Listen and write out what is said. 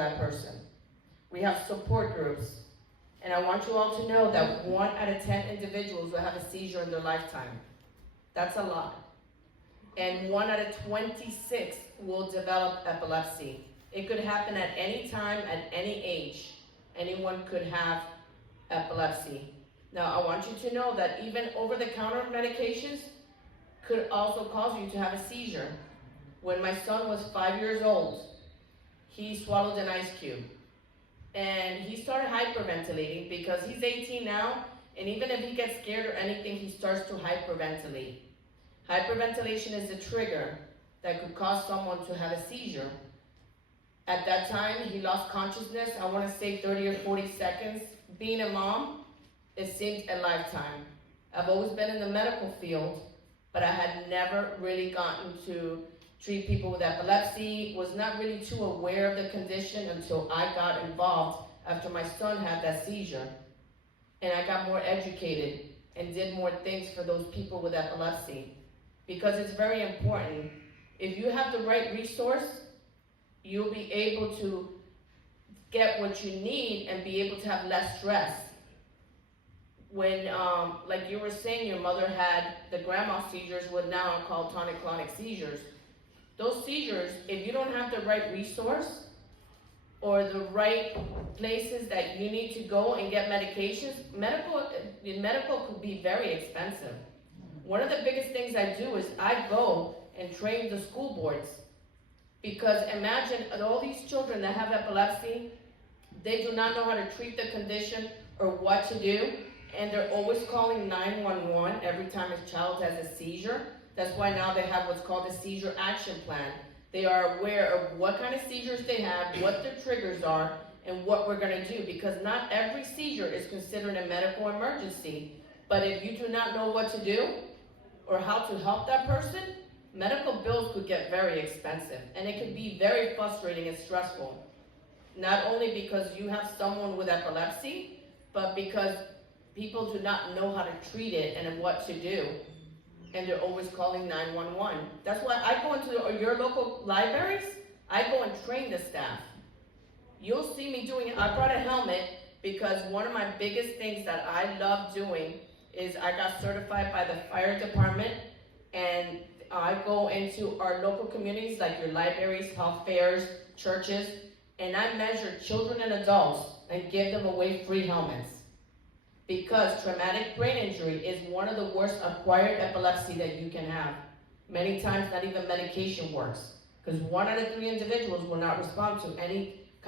that person. We have support groups. And I want you all to know that 1 out of 10 individuals will have a seizure in their lifetime. That's a lot. And 1 out of 26 will develop epilepsy. It could happen at any time, at any age. Anyone could have epilepsy. Now, I want you to know that even over-the-counter medications could also cause you to have a seizure. When my son was 5 years old, he swallowed an ice cube. And he started hyperventilating because he's 18 now, and even if he gets scared or anything, he starts to hyperventilate. Hyperventilation is a trigger that could cause someone to have a seizure. At that time, he lost consciousness, I want to say 30 or 40 seconds. Being a mom, it seemed a lifetime. I've always been in the medical field, but I had never really gotten to treat people with epilepsy, was not really too aware of the condition until I got involved after my son had that seizure. And I got more educated and did more things for those people with epilepsy. Because it's very important. If you have the right resource, you'll be able to get what you need and be able to have less stress. When, like you were saying, your mother had the grandma seizures, what now are called tonic-clonic seizures. Those seizures, if you don't have the right resource or the right places that you need to go and get medications, medical could be very expensive. One of the biggest things I do is I go and train the school boards. Because imagine all these children that have epilepsy, they do not know how to treat the condition or what to do, and they're always calling 911 every time a child has a seizure. That's why now they have what's called a seizure action plan. They are aware of what kind of seizures they have, what their triggers are, and what we're going to do. Because not every seizure is considered a medical emergency. But if you do not know what to do or how to help that person, medical bills could get very expensive. And it can be very frustrating and stressful. Not only because you have someone with epilepsy, but because people do not know how to treat it and what to do. And they're always calling 911. That's why I go into your local libraries, I go and train the staff. You'll see me doing it. I brought a helmet because one of my biggest things that I love doing is I got certified by the fire department, and I go into our local communities like your libraries, health fairs, churches, and I measure children and adults and give them away free helmets. Because traumatic brain injury is one of the worst acquired epilepsy that you can have. Many times not even medication works. Because 1 out of 3 individuals will not respond to any